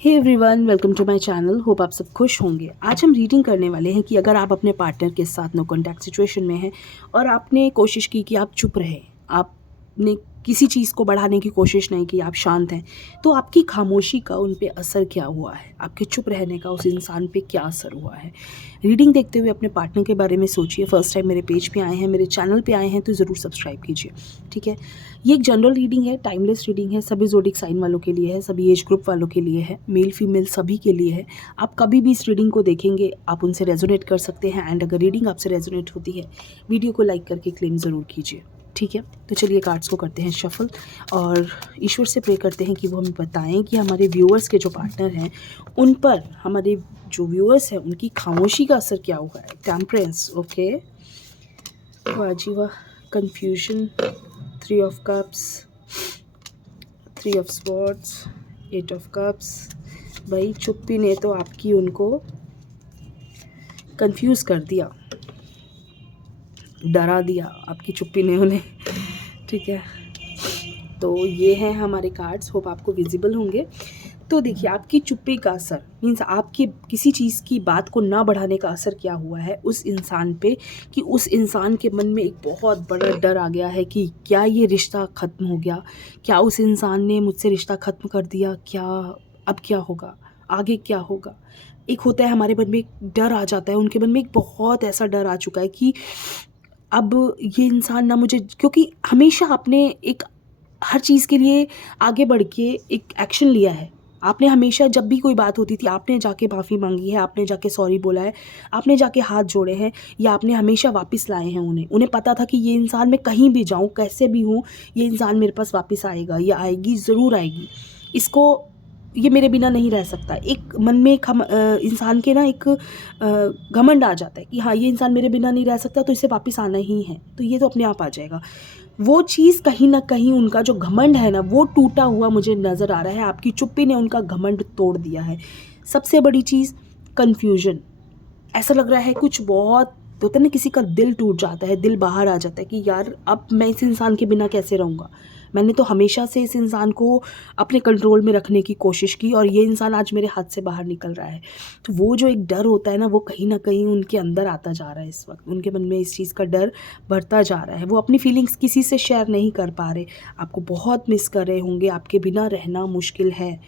Hey everyone, welcome to my channel. Hope आप सब खुश होंगे। आज हम रीडिंग करने वाले हैं कि अगर आप अपने पार्टनर के साथ नो कॉन्टैक्ट सिचुएशन में हैं और आपने कोशिश की कि आप चुप रहे, आपने किसी चीज़ को बढ़ाने की कोशिश नहीं की, आप शांत हैं, तो आपकी खामोशी का उन पे असर क्या हुआ है, आपके चुप रहने का उस इंसान पे क्या असर हुआ है। रीडिंग देखते हुए अपने पार्टनर के बारे में सोचिए। फर्स्ट टाइम मेरे पेज पे आए हैं, मेरे चैनल पे आए हैं, तो ज़रूर सब्सक्राइब कीजिए। ठीक है, ये एक जनरल रीडिंग है, टाइमलेस रीडिंग है, सभी ज़ोडिक साइन वालों के लिए है, सभी एज ग्रुप वालों के लिए है, मेल फीमेल सभी के लिए है। आप कभी भी इस रीडिंग को देखेंगे, आप उनसे रेजोनेट कर सकते हैं। एंड अगर रीडिंग आपसे रेजोनेट होती है, वीडियो को लाइक करके क्लेम ज़रूर कीजिए। ठीक है, तो चलिए कार्ड्स को करते हैं शफल और ईश्वर से प्रे करते हैं कि वो हमें बताएं कि हमारे व्यूअर्स के जो पार्टनर हैं उन पर, हमारे जो व्यूअर्स हैं उनकी खामोशी का असर क्या हुआ है। टेम्परेंस, ओके, वाह जी वाह। Confusion, 3 of cups, 3 of swords, 8 of cups. भाई चुप्पी ने तो आपकी उनको कंफ्यूज कर दिया, डरा दिया आपकी चुप्पी ने उन्हें। ठीक है, तो ये हैं हमारे कार्ड्स, होप आपको विजिबल होंगे। तो देखिए, आपकी चुप्पी का असर मीन्स आपकी किसी चीज़ की बात को ना बढ़ाने का असर क्या हुआ है उस इंसान पे, कि उस इंसान के मन में एक बहुत बड़ा डर आ गया है कि क्या ये रिश्ता ख़त्म हो गया, क्या उस इंसान ने मुझसे रिश्ता ख़त्म कर दिया, क्या अब क्या होगा, आगे क्या होगा। एक होता है हमारे मन में एक डर आ जाता है, उनके मन में एक बहुत ऐसा डर आ चुका है कि अब ये इंसान ना मुझे, क्योंकि हमेशा आपने एक हर चीज़ के लिए आगे बढ़ के एक एक्शन लिया है। आपने हमेशा जब भी कोई बात होती थी, आपने जाके माफ़ी मांगी है, आपने जाके सॉरी बोला है, आपने जाके हाथ जोड़े हैं, या आपने हमेशा वापस लाए हैं उन्हें। उन्हें पता था कि ये इंसान, मैं कहीं भी जाऊँ, कैसे भी हूँ, ये इंसान मेरे पास वापस आएगा, या आएगी, ज़रूर आएगी। इसको, ये मेरे बिना नहीं रह सकता। एक मन में एक इंसान के ना एक घमंड आ जाता है कि हाँ, ये इंसान मेरे बिना नहीं रह सकता, तो इसे वापस आना ही है, तो ये तो अपने आप आ जाएगा। वो चीज़ कहीं ना कहीं, उनका जो घमंड है ना, वो टूटा हुआ मुझे नज़र आ रहा है। आपकी चुप्पी ने उनका घमंड तोड़ दिया है। सबसे बड़ी चीज़ कन्फ्यूजन। ऐसा लग रहा है कुछ बहुत होता है ना, किसी का दिल टूट जाता है, दिल बाहर आ जाता है कि यार अब मैं इस इंसान के बिना कैसे रहूँगा। मैंने तो हमेशा से इस इंसान को अपने कंट्रोल में रखने की कोशिश की और ये इंसान आज मेरे हाथ से बाहर निकल रहा है। तो वो जो एक डर होता है ना, वो कहीं ना कहीं उनके अंदर आता जा रहा है। इस वक्त उनके मन में इस चीज़ का डर बढ़ता जा रहा है। वो अपनी फीलिंग्स किसी से शेयर नहीं कर पा रहे। आपको बहुत मिस कर रहे होंगे, आपके बिना रहना मुश्किल है।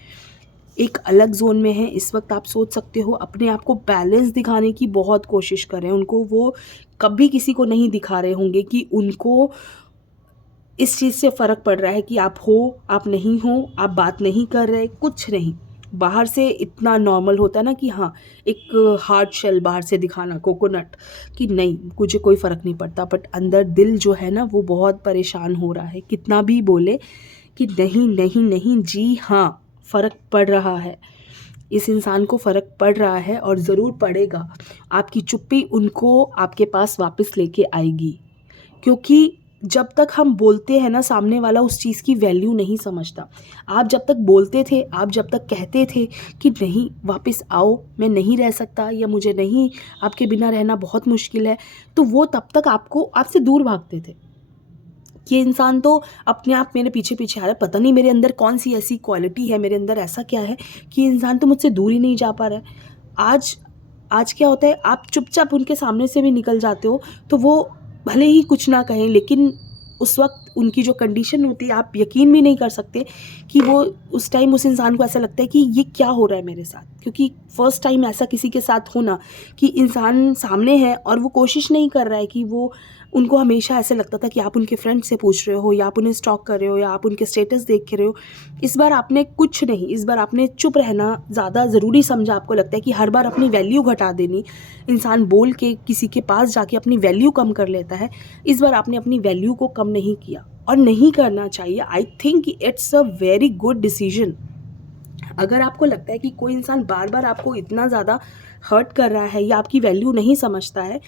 एक अलग ज़ोन में है इस वक्त। आप सोच सकते हो, अपने आप को बैलेंस दिखाने की बहुत कोशिश कर रहे हैं। उनको वो कभी किसी को नहीं दिखा रहे होंगे कि उनको इस चीज़ से फ़र्क पड़ रहा है कि आप हो, आप नहीं हो, आप बात नहीं कर रहे, कुछ नहीं। बाहर से इतना नॉर्मल होता है ना कि हाँ, एक हार्ड शेल बाहर से दिखाना, कोकोनट, कि नहीं मुझे कोई फ़र्क नहीं पड़ता, बट अंदर दिल जो है ना, वो बहुत परेशान हो रहा है। कितना भी बोले कि नहीं नहीं नहीं, जी हाँ, फ़र्क पड़ रहा है, इस इंसान को फ़र्क पड़ रहा है और ज़रूर पड़ेगा। आपकी चुप्पी उनको आपके पास वापस लेके आएगी, क्योंकि जब तक हम बोलते हैं ना, सामने वाला उस चीज़ की वैल्यू नहीं समझता। आप जब तक बोलते थे, आप जब तक कहते थे कि नहीं वापस आओ, मैं नहीं रह सकता, या मुझे नहीं, आपके बिना रहना बहुत मुश्किल है, तो वो तब तक आपको, आपसे दूर भागते थे। ये इंसान तो अपने आप मेरे पीछे पीछे आ रहा है, पता नहीं मेरे अंदर कौन सी ऐसी क्वालिटी है, मेरे अंदर ऐसा क्या है कि इंसान तो मुझसे दूर ही नहीं जा पा रहा है। आज आज क्या होता है, आप चुपचाप उनके सामने से भी निकल जाते हो, तो वो भले ही कुछ ना कहें, लेकिन उस वक्त उनकी जो कंडीशन होती है, आप यकीन भी नहीं कर सकते कि वो उस टाइम, उस इंसान को ऐसा लगता है कि ये क्या हो रहा है मेरे साथ। क्योंकि फर्स्ट टाइम ऐसा किसी के साथ होना कि इंसान सामने है और वो कोशिश नहीं कर रहा है कि वो, उनको हमेशा ऐसे लगता था कि आप उनके फ्रेंड से पूछ रहे हो, या आप उन्हें स्टॉक कर रहे हो, या आप उनके स्टेटस देख रहे हो। इस बार आपने कुछ नहीं, इस बार आपने चुप रहना ज़्यादा ज़रूरी समझा। आपको लगता है कि हर बार अपनी वैल्यू घटा देनी, इंसान बोल के किसी के पास जाके अपनी वैल्यू कम कर लेता है। इस बार आपने अपनी वैल्यू को कम नहीं किया और नहीं करना चाहिए। I think it's a very good decision. अगर आपको लगता है कि कोई इंसान बार बार आपको इतना ज़्यादा हर्ट कर रहा है या आपकी वैल्यू नहीं समझता है,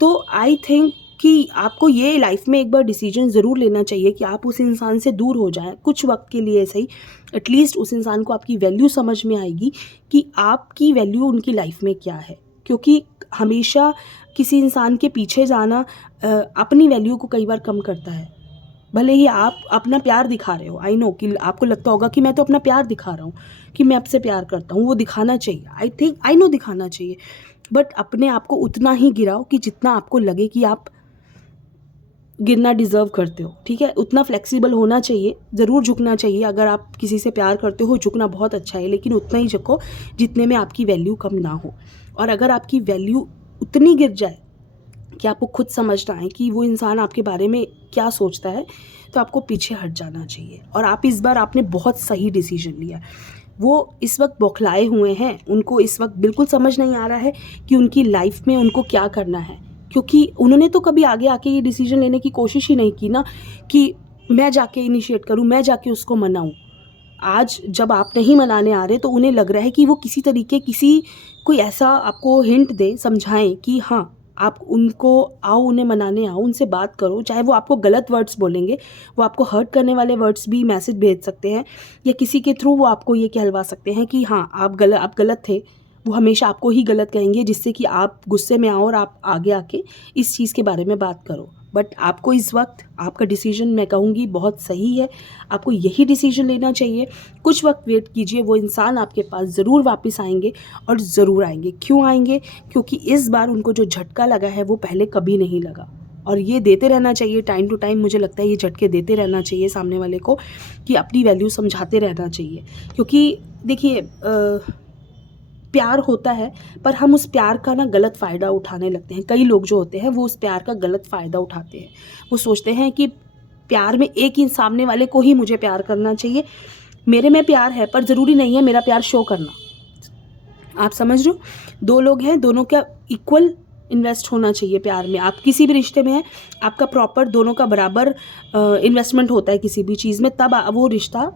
तो आई थिंक कि आपको ये लाइफ में एक बार डिसीजन ज़रूर लेना चाहिए कि आप उस इंसान से दूर हो जाएं, कुछ वक्त के लिए सही। एटलीस्ट उस इंसान को आपकी वैल्यू समझ में आएगी कि आपकी वैल्यू उनकी लाइफ में क्या है। क्योंकि हमेशा किसी इंसान के पीछे जाना अपनी वैल्यू को कई बार कम करता है। भले ही आप अपना प्यार दिखा रहे हो, आई नो कि आपको लगता होगा कि मैं तो अपना प्यार दिखा रहा हूँ, कि मैं आपसे प्यार करता हूँ, वो दिखाना चाहिए, आई नो दिखाना चाहिए, बट अपने आप को उतना ही गिराओ कि जितना आपको लगे कि आप गिरना डिज़र्व करते हो, ठीक है। उतना फ्लेक्सिबल होना चाहिए, ज़रूर झुकना चाहिए। अगर आप किसी से प्यार करते हो, झुकना बहुत अच्छा है, लेकिन उतना ही झुको जितने में आपकी वैल्यू कम ना हो। और अगर आपकी वैल्यू उतनी गिर जाए कि आपको खुद समझना है कि वो इंसान आपके बारे में क्या सोचता है, तो आपको पीछे हट जाना चाहिए। और आप इस बार आपने बहुत सही डिसीजन लिया। वो इस वक्त बौखलाए हुए हैं, उनको इस वक्त बिल्कुल समझ नहीं आ रहा है कि उनकी लाइफ में उनको क्या करना है, क्योंकि उन्होंने तो कभी आगे आके ये डिसीजन लेने की कोशिश ही नहीं की ना कि मैं जाके इनिशिएट करूं, मैं जाके उसको मनाऊं। आज जब आप नहीं मनाने आ रहे तो उन्हें लग रहा है कि वो किसी तरीके कोई ऐसा आपको हिंट दे, समझाएं कि हाँ आप उनको आओ, उन्हें मनाने आओ, उनसे बात करो। चाहे वो आपको गलत वर्ड्स बोलेंगे, वो आपको हर्ट करने वाले वर्ड्स भी मैसेज भेज सकते हैं, या किसी के थ्रू वो आपको ये कहलवा सकते हैं कि हाँ आप गलत थे। वो हमेशा आपको ही गलत कहेंगे, जिससे कि आप गुस्से में आओ और आप आगे आके इस चीज़ के बारे में बात करो। बट आपको इस वक्त आपका डिसीजन मैं कहूँगी बहुत सही है, आपको यही डिसीजन लेना चाहिए। कुछ वक्त वेट कीजिए, वो इंसान आपके पास ज़रूर वापस आएंगे, और ज़रूर आएंगे। क्यों आएंगे? क्योंकि इस बार उनको जो झटका लगा है वो पहले कभी नहीं लगा, और ये देते रहना चाहिए टाइम टू टाइम। मुझे लगता है ये झटके देते रहना चाहिए सामने वाले को, कि अपनी वैल्यू समझाते रहना चाहिए। क्योंकि देखिए प्यार होता है, पर हम उस प्यार का ना गलत फ़ायदा उठाने लगते हैं। कई लोग जो होते हैं वो उस प्यार का गलत फ़ायदा उठाते हैं। वो सोचते हैं कि प्यार में एक ही सामने वाले को ही मुझे प्यार करना चाहिए, मेरे में प्यार है पर ज़रूरी नहीं है मेरा प्यार शो करना। आप समझ रहे हो? दो लोग हैं, दोनों का इक्वल इन्वेस्ट होना चाहिए प्यार में। आप किसी भी रिश्ते में हैं, आपका प्रॉपर दोनों का बराबर इन्वेस्टमेंट होता है किसी भी चीज़ में, तब वो रिश्ता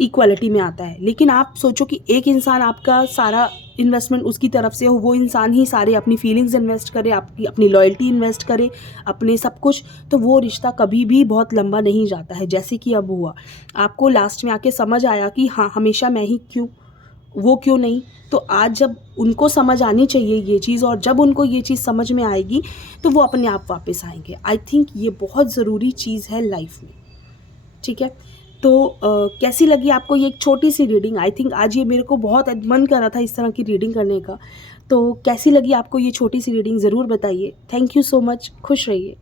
इक्वालिटी में आता है। लेकिन आप सोचो कि एक इंसान आपका सारा इन्वेस्टमेंट उसकी तरफ से हो, वो इंसान ही सारे अपनी फीलिंग्स इन्वेस्ट करे, अपनी लॉयल्टी इन्वेस्ट करे, अपने सब कुछ, तो वो रिश्ता कभी भी बहुत लंबा नहीं जाता है। जैसे कि अब हुआ, आपको लास्ट में आके समझ आया कि हाँ हमेशा मैं ही क्यों, वो क्यों नहीं। तो आज जब उनको समझ आनी चाहिए ये चीज़, और जब उनको ये चीज़ समझ में आएगी तो वो अपने आप वापस आएंगे। आई थिंक ये बहुत ज़रूरी चीज़ है लाइफ में, ठीक है। तो कैसी लगी आपको ये एक छोटी सी रीडिंग? आई थिंक आज ये मेरे को बहुत मन कर रहा था इस तरह की रीडिंग करने का। तो कैसी लगी आपको ये छोटी सी रीडिंग, ज़रूर बताइए। थैंक यू सो मच, खुश रहिए।